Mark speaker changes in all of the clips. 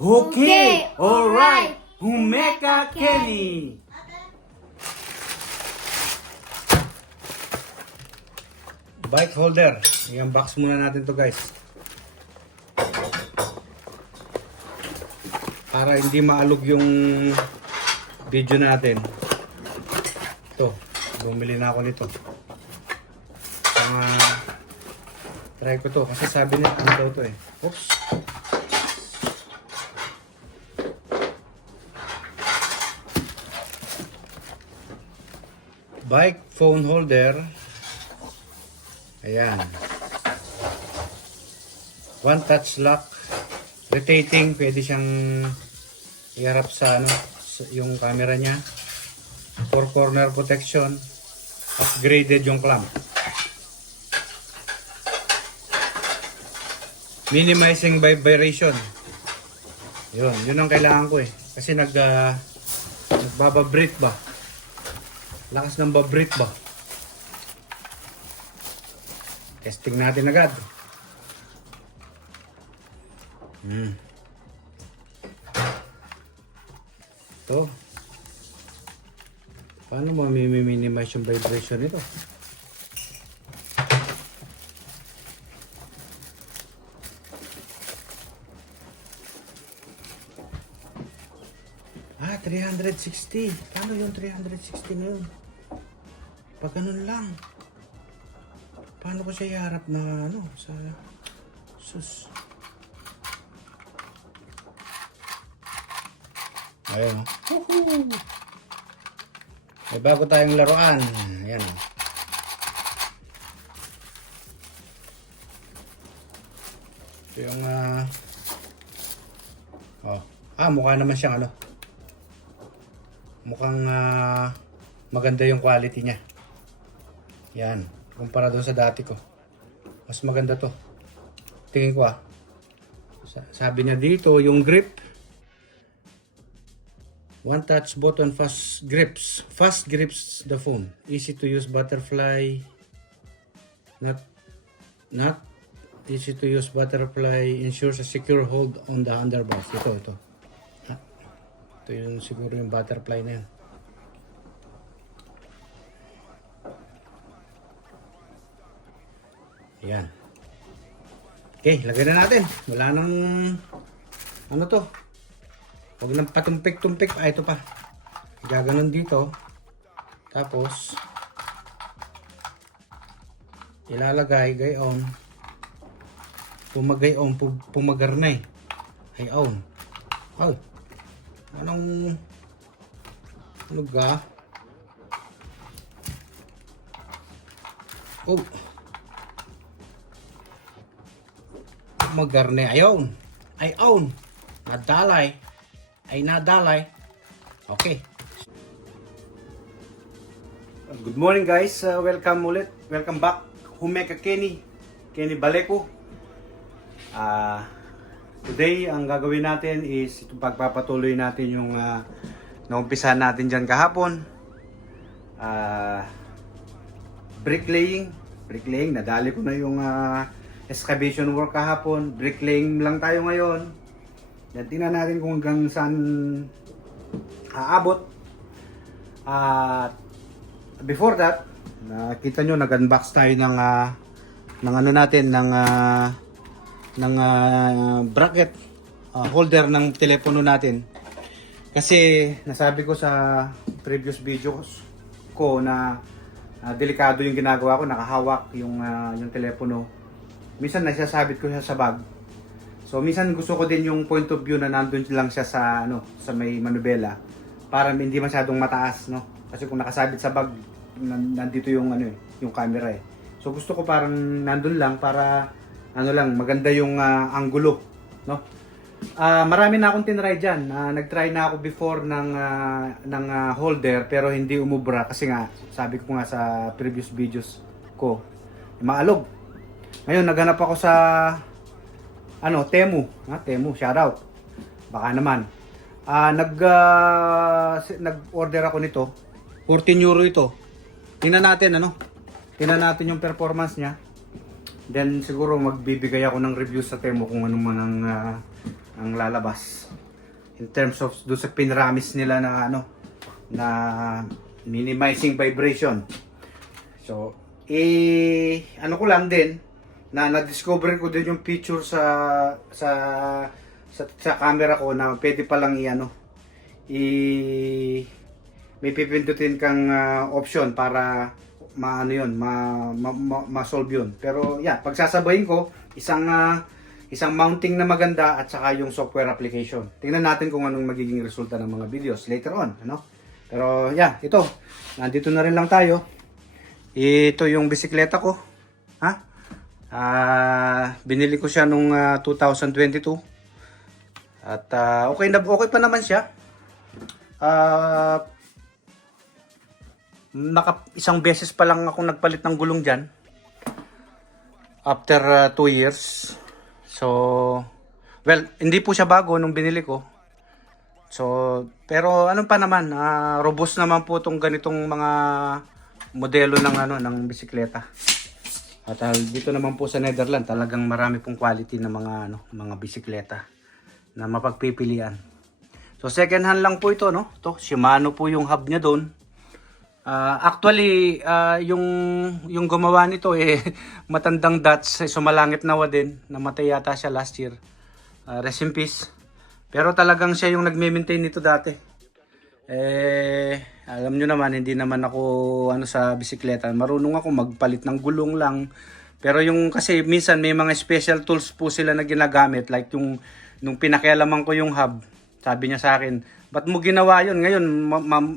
Speaker 1: Okay, alright. Humeka Kenny. Bike holder. I-unbox muna natin to guys. Para hindi maalog yung video natin. Ito. Bumili na ako nito. Ah, try ko to. Kasi sabi niya, ano to eh. Oops. Bike phone holder. Ayan. One touch lock. Rotating. Pwede siyang iharap sa ano, yung camera niya. Four corner protection. Upgraded yung clamp. Minimizing vibration. Yun, yun ang kailangan ko eh. Kasi nag, uh, nagbababrate ba? Lakas ng babrate ba? Testing natin agad. Hmm. Ito. Paano mo minimize yung vibration nito? Ah, 360. Paano yung 360 na yun? Pag ganun lang. Paano ko siya iharap na ano sa sus. Ayun oh. Woohoo! May bago tayong laruan. Ayan oh. Ito yung ah oh. Ah, mukha naman siyang ano. Mukhang ah, maganda yung quality niya. Yan. Kumpara doon sa dati ko. Mas maganda to. Tingin ko ah. Sa- Sabi niya dito, yung grip. One touch button fast grips. Fast grips the phone. Easy to use butterfly. Not not easy to use butterfly ensures a secure hold on the handlebars. Ito, ito. Ito yung siguro yung butterfly na yan. Ayan. Okay, lagay na natin. Wala nang ano to. Huwag nang patumpik-tumpik. Ah, ito pa. Gaganon dito. Tapos ilalagay gayon. Pumagayon, pu- pumagarnay. Ayon. Oh. Anong ano ga? Oh. magarne ayon. Ayon. Nadalay. Ay nadalay. Okay. Good morning guys. Uh, welcome ulit. Welcome back. Humeka Kenny. Kenny Baleko. Ah today ang gagawin natin is pagpapatuloy natin yung uh, naumpisahan natin dyan kahapon. Ah bricklaying. Bricklaying. Nadali ko na yung ah, excavation work kahapon. Bricklaying lang tayo ngayon. Yan, tingnan natin kung hanggang saan aabot. At before that, nakita nyo, nag-unbox tayo ng, ah, ng ano natin, ng, ah, ng ah, bracket ah, holder ng telepono natin. Kasi nasabi ko sa previous videos ko na ah, delikado yung ginagawa ko, nakahawak yung ah, yung telepono. Minsan nasasabit ko siya sa bag. So minsan gusto ko din yung point of view na nandun lang siya sa ano, sa may manubela para hindi masyadong mataas, no? Kasi kung nakasabit sa bag, nan- nandito yung ano eh, yung camera eh. So gusto ko parang nandun lang para ano lang, maganda yung ah, anggulo, no? Ah, marami na akong tinry diyan. nag-try na ako before ng ah, ng ah, holder pero hindi umubra kasi nga sabi ko nga sa previous videos ko, maalog. Ngayon naghanap ako sa ano, Temu, ha, Temu, shout out. Baka naman. Ah, nag si- nag-order ako nito. 14 euro ito. Tingnan natin ano. Tingnan natin yung performance niya. Then siguro magbibigay ako ng review sa Temu kung ano man ang ah, ang lalabas. In terms of do sa pinramis nila na ano na minimizing vibration. So, eh ano ko lang din na na-discover ko din yung feature sa sa sa, sa camera ko na pwede pa lang i-ano i may pipindutin kang ah, option para maano yun, ma, ma, ma, ma-solve yun. Pero yeah, pagsasabayin ko, isang ah, isang mounting na maganda at saka yung software application. Tingnan natin kung anong magiging resulta ng mga videos later on, ano? Pero yeah, ito. Nandito na rin lang tayo. Ito yung bisikleta ko. Ha? Ah, binili ko siya nung ah, 2022. At ah, okay na okay pa naman siya. Ah, naka isang beses pa lang ako nagpalit ng gulong diyan. After 2 years. So, well, hindi po siya bago nung binili ko. So, pero ano pa naman, ah, robust naman po tong ganitong mga modelo ng ano ng bisikleta. At ah, dito naman po sa Netherlands, talagang marami pong quality ng mga ano, mga bisikleta na mapagpipilian. So second hand lang po ito, no? To Shimano po yung hub niya doon. Ah, actually, ah, yung yung gumawa nito eh matandang Dutch, eh, sumalangit nawa din. Namatay yata siya last year. Ah, rest in peace. Pero talagang siya yung nagme-maintain nito dati. Eh, alam nyo naman, hindi naman ako ano sa bisikleta. Marunong ako magpalit ng gulong lang. Pero yung kasi minsan may mga special tools po sila na ginagamit like yung nung pinakialaman ko yung hub, sabi niya sa akin, "Ba't mo ginawa 'yon? Ngayon ma- ma-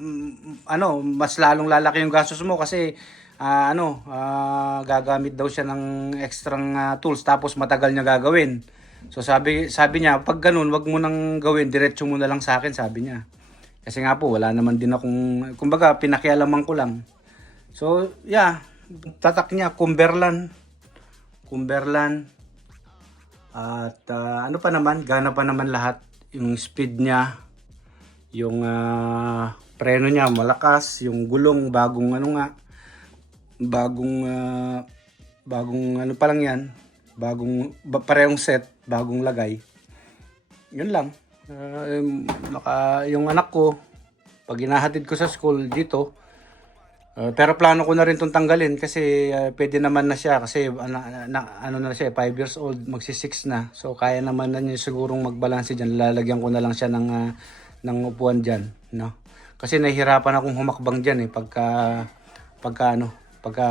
Speaker 1: ano, mas lalong lalaki yung gastos mo kasi ah, ano, ah, gagamit daw siya ng extrang ah, tools tapos matagal niya gagawin." So sabi sabi niya, "Pag ganun, wag mo nang gawin, diretso mo na lang sa akin," sabi niya. Kasi nga po, wala naman din akong, kumbaga, pinakialaman ko lang. So, yeah, tatak niya, Cumberland. Cumberland. At ah, ano pa naman, gana pa naman lahat. Yung speed niya, yung ah, preno niya malakas, yung gulong bagong ano nga, bagong ah, bagong ano pa lang yan, bagong ba, parehong set, bagong lagay. Yun lang. Ah, yung, naka, yung anak ko, pag inahatid ko sa school dito, ah, pero plano ko na rin itong tanggalin kasi ah, pwede naman na siya kasi ana- na, ano na siya, 5 years old, magsi 6 na. So kaya naman na niya sigurong magbalanse dyan. Lalagyan ko na lang siya ng, ah, ng upuan dyan. No? Kasi nahihirapan akong humakbang dyan eh pagka, pagka ano, pagka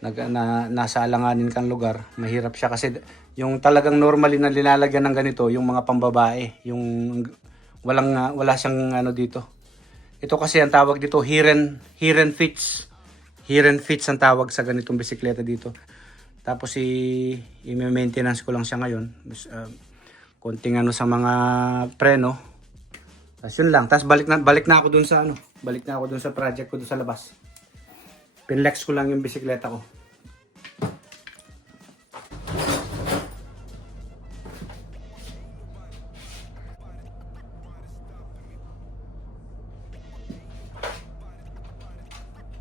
Speaker 1: nag, na, nasa alanganin kang lugar, mahirap siya kasi yung talagang normally na nilalagyan ng ganito, yung mga pambabae, yung walang ah, wala siyang ano dito. Ito kasi ang tawag dito Hiren Hiren Fits. Hiren Fits ang tawag sa ganitong bisikleta dito. Tapos i i-maintenance ko lang siya ngayon. Uh, konting ano sa mga preno. Tapos yun lang. Tapos balik na balik na ako dun sa ano, balik na ako dun sa project ko dun sa labas. Pinlex ko lang yung bisikleta ko.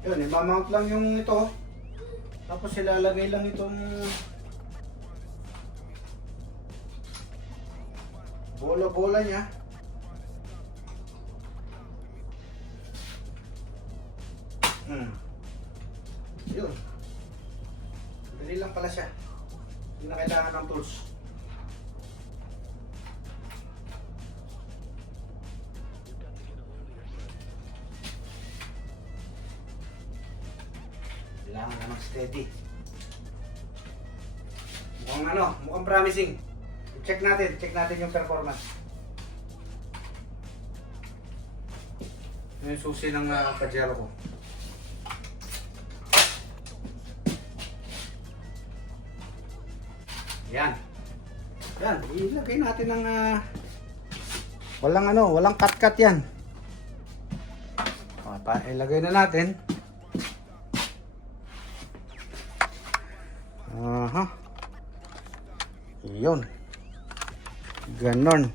Speaker 1: Yun, imamount lang yung ito. Tapos ilalagay lang itong bola-bola niya. Kailangan na ng steady. Mukhang ano, mukhang promising. Check natin, check natin yung performance. Ito yung susi ng uh, Pajero ko. Yan. Yan, ilagay natin ng ah, walang ano, walang cut-cut yan. O, pa, ilagay na natin. Yun. Ganon.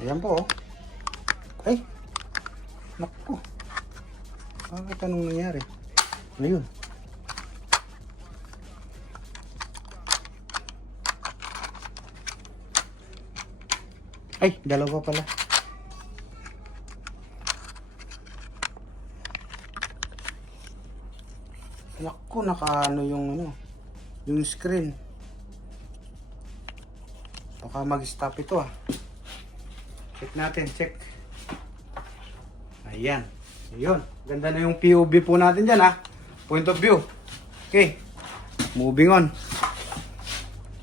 Speaker 1: Ayan po. oh. Ay. Naku. Bakit anong nangyari? Ayun. Ay, dalawa pala. Naku, nakaano yung ano, yung screen. Baka mag-stop ito ah. Check natin, check. Ayan. Ayun. Ganda na yung POV po natin dyan ha. Point of view. Okay. Moving on.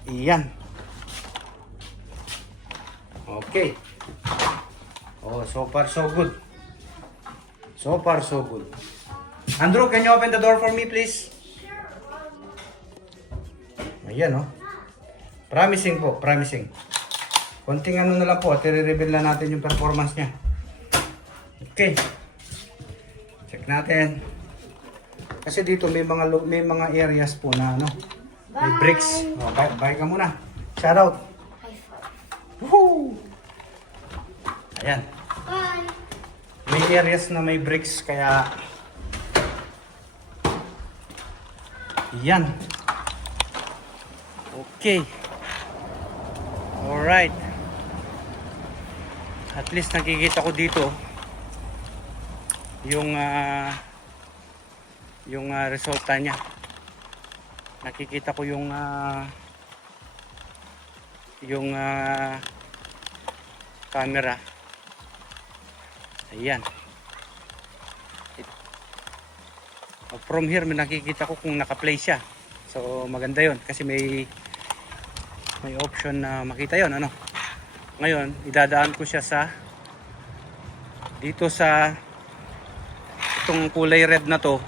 Speaker 1: Ayan. Okay. Oh, so far so good. So far so good. Andrew, can you open the door for me please? Ayan oh. Promising po, promising. Konting ano na lang po, i-reveal na natin yung performance niya. Okay. Check natin. Kasi dito may mga may mga areas po na ano, may bricks. Oh, bye, bye ka muna. Shout out. Woohoo! Ayan.
Speaker 2: Bye.
Speaker 1: May areas na may bricks kaya Yan. Okay. Alright. At least nakikita ko dito yung ah, yung ah, resulta niya. Nakikita ko yung ah, yung ah, camera. Ayan. Uh, From here, nakikita ko kung naka-play siya. So, maganda yon kasi may may option na makita yon ano. Ngayon, idadaan ko siya sa dito sa itong kulay red na to.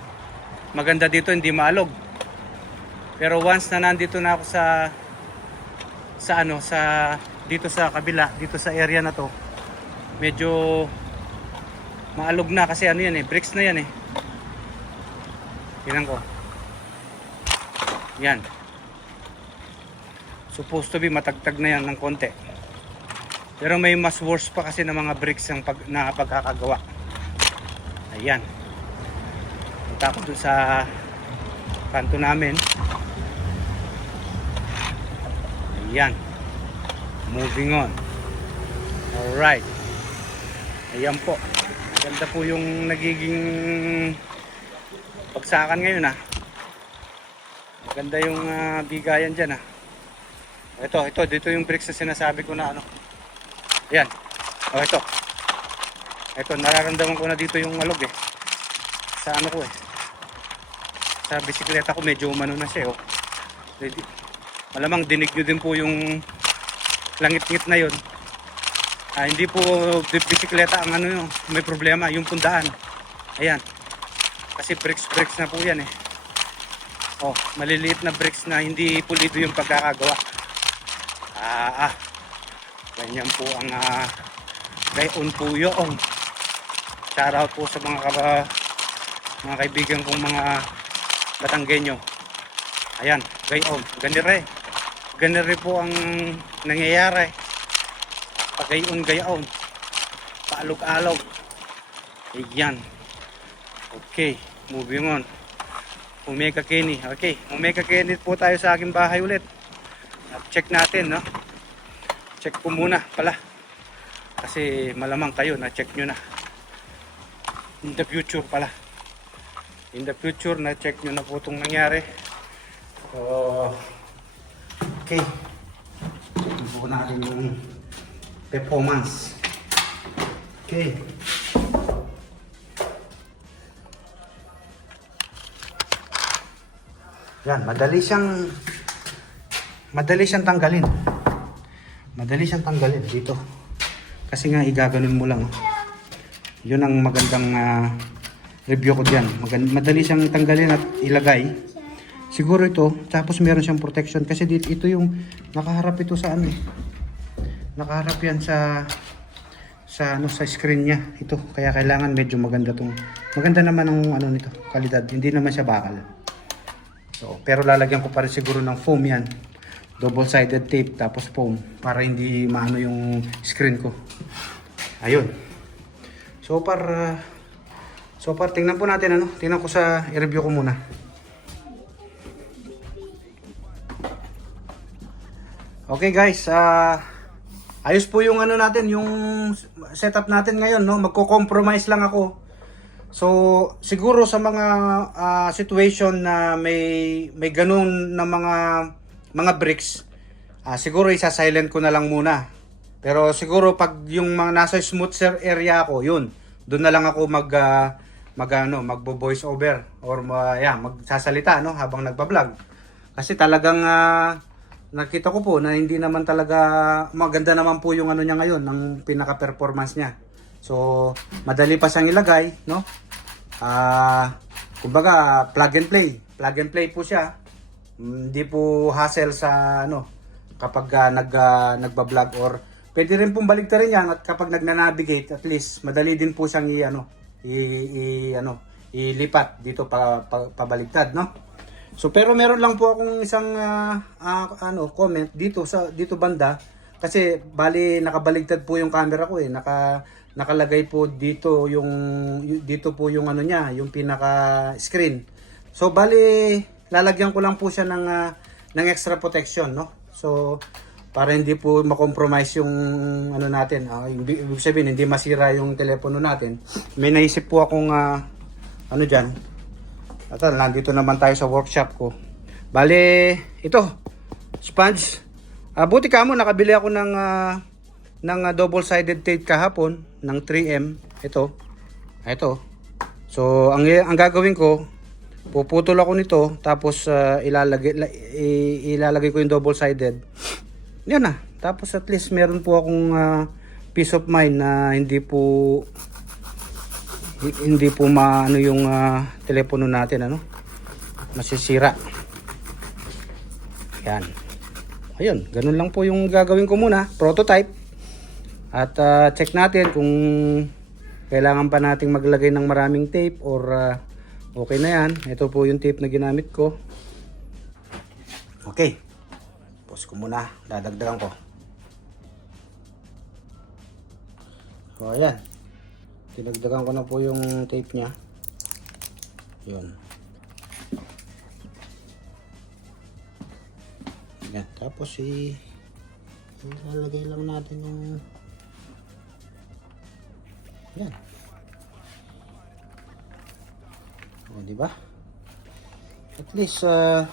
Speaker 1: Maganda dito, hindi maalog. Pero once na nandito na ako sa sa ano, sa dito sa kabila, dito sa area na to, medyo maalog na kasi ano yan eh, bricks na yan eh. Tingnan ko. Yan. Supposed to be matagtag na yan ng konti. Pero may mas worse pa kasi ng mga bricks ang pag, na pagkakagawa. Ayan. Punta ko dun sa kanto namin. Ayan. Moving on. Alright. Ayan po. Ganda po yung nagiging pagsakan ngayon ah. Maganda yung ah, bigayan dyan ah. Ito, ito, dito yung bricks na sinasabi ko na ano. Ayan. O ito. Ito, nararamdaman ko na dito yung alog eh. Sa ano ko eh. Sa bisikleta ko medyo umano na siya oh. Ready. Malamang dinig nyo din po yung langit-ngit na yon. Ah, hindi po bi- bisikleta ang ano yun, may problema, yung pundaan. Ayan. Kasi bricks bricks na po yan eh. Oh, maliliit na bricks na hindi pulido yung pagkakagawa. Ah, ah. Ganyan po ang uh, gayon po yung. Shout out po sa mga kaba, mga kaibigan kong mga Batanggenyo. Ayan, gayon. Ganire. Ganire po ang nangyayari. Pagayon gayon. Paalog-alog. Ayan. Okay, moving on. Omega Kenny. Okay, Omega Kenny po tayo sa aking bahay ulit. Check natin, no? Check ko muna pala. Kasi malamang kayo na check nyo na. In the future pala. In the future na check nyo na po itong nangyari. So, okay. Check po natin yung performance. Okay. Yan, madali siyang madali siyang tanggalin. Madali siyang tanggalin dito. Kasi nga igaganon mo lang. oh. Yun ang magandang ah, review ko diyan. Magand- madali siyang tanggalin at ilagay. Siguro ito, tapos meron siyang protection kasi dito ito yung nakaharap ito sa ano eh. Nakaharap yan sa sa ano sa screen niya ito kaya kailangan medyo maganda tong maganda naman ang ano nito kalidad hindi naman siya bakal So, pero lalagyan ko pa rin siguro ng foam yan. Double-sided tape tapos foam para hindi maano yung screen ko. Ayun. So far, uh, So par, tingnan po natin ano. Tingnan ko sa i-review ko muna. Okay guys, ah ayos po yung ano natin, yung setup natin ngayon, no? Magko-compromise lang ako. So, siguro sa mga ah, situation na may may ganun na mga mga bricks, ah, siguro isa-silent ko na lang muna. Pero siguro pag yung mga nasa smooth sir area ako, yun, doon na lang ako mag ah, mag ano, magbo-voice over or ma, yeah, magsasalita no habang nagba-vlog. Kasi talagang ah, nakita ko po na hindi naman talaga maganda naman po yung ano niya ngayon, ng pinaka-performance niya. So, madali pa siyang ilagay, no? Ah, kumbaga plug and play. Plug and play po siya. Hindi po hassle sa ano kapag ah, nag ah, nagba-vlog or pwede rin pong baligtarin yan at kapag nagna-navigate at least madali din po siyang i ano i, i- ano ilipat dito pa, pa pabaligtad no So pero meron lang po akong isang ah, ah, ano comment dito sa dito banda kasi bali nakabaligtad po yung camera ko eh naka nakalagay po dito yung dito po yung ano niya yung pinaka screen. So bali lalagyan ko lang po siya ng ah, ng extra protection no. So para hindi po ma-compromise yung ano natin. ah, ibig sabihin hindi masira yung telepono natin. May naisip po akong ah, ano diyan at nandito naman tayo sa workshop ko. Bale, ito, sponge. Ah, buti ka mo, nakabili ako ng, ah, ng ah, double-sided tape kahapon, ng 3M. Ito, ito. So, ang, ang gagawin ko, puputol ako nito, tapos ah, ilalagay, ilalagay ko yung double-sided. Yan na. Tapos at least meron po akong ah, peace of mind na hindi po hi- hindi po maano yung ah, telepono natin ano? Masisira. Yan. Ayun ganun lang po yung gagawin ko muna. Prototype. At ah, check natin kung kailangan pa nating maglagay ng maraming tape or ah, okay na yan ito po yung tape na ginamit ko okay pause ko muna dadagdagan ko so ayan Dinagdagan ko na po yung tape niya. Yun. Yan. Tapos i ilalagay lang natin yung yan. O, di ba? At least uh,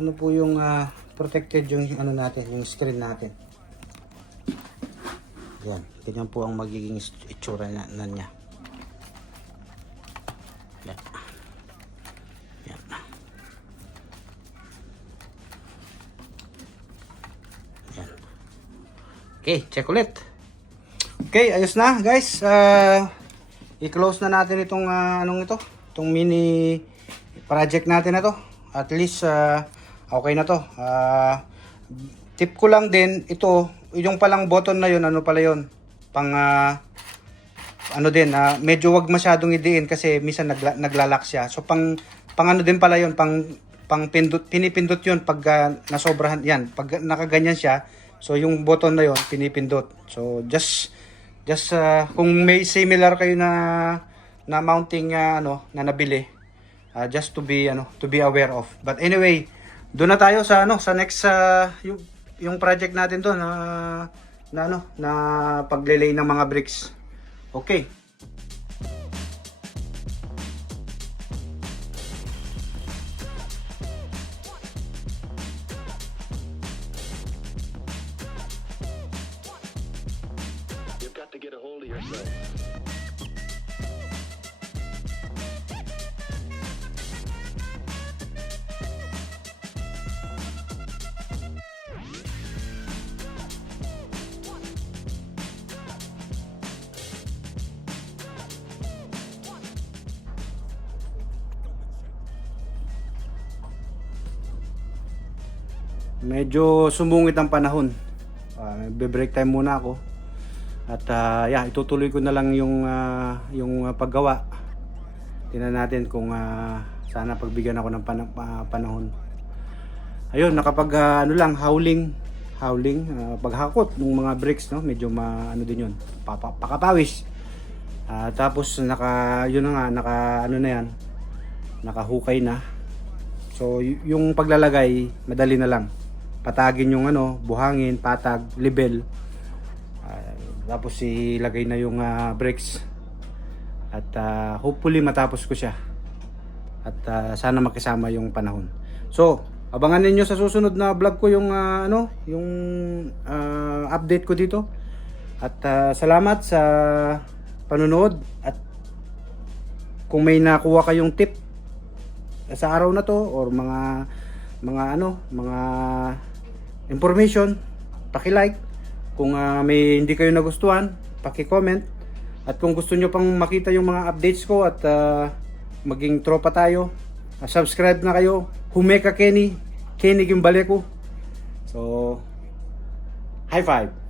Speaker 1: ano po yung ah, protected yung ano natin, yung screen natin. Yan, ganyan po ang magiging itsura na, na niya. Yan. Okay, check ulit. Okay, ayos na guys. Ah, i-close na natin itong ah, anong ito, itong mini project natin na to. At least ah, okay na to. Ah, tip ko lang din ito, yung palang button na yun, ano pala yun? Pang ah, ano din, ah, medyo wag masyadong idiin kasi minsan nagla, naglalak siya. So pang pang ano din pala yun, pang pang pindot, pinipindot yun pag ah, nasobrahan yan. Pag nakaganyan siya, so yung button na yun, pinipindot. So just just ah, kung may similar kayo na na mounting ah, ano na nabili, ah, just to be ano to be aware of. But anyway, doon na tayo sa ano sa next ah, yung, yung project natin to na na ano na paglelay ng mga bricks. Okay. Medyo sumungit ang panahon. Uh, break time muna ako. At ah, yeah, itutuloy ko na lang yung ah, yung ah, paggawa. Tingnan natin kung ah, sana pagbigyan ako ng pana- pa- panahon. Ayun, nakapag ah, ano lang howling, howling, ah, paghakot ng mga bricks no, medyo ma ano din 'yon. Papa, pakapawis. Ah, tapos naka yun na nga naka ano na yan. Nakahukay na. So yung paglalagay madali na lang. Patagin yung ano, buhangin, patag, level. Ah, tapos ilagay na yung ah, brakes. At ah, hopefully matapos ko siya. At ah, sana makisama yung panahon. So, abangan ninyo sa susunod na vlog ko yung ah, ano, yung ah, update ko dito. At ah, salamat sa panonood at kung may nakuha kayong tip sa araw na to or mga mga ano, mga information, paki-like. Kung ah, may hindi kayo nagustuhan, paki-comment. At kung gusto nyo pang makita yung mga updates ko at ah, maging tropa tayo, ah, subscribe na kayo. Humeka Kenny, Kenny Gimbale ko. So, high five.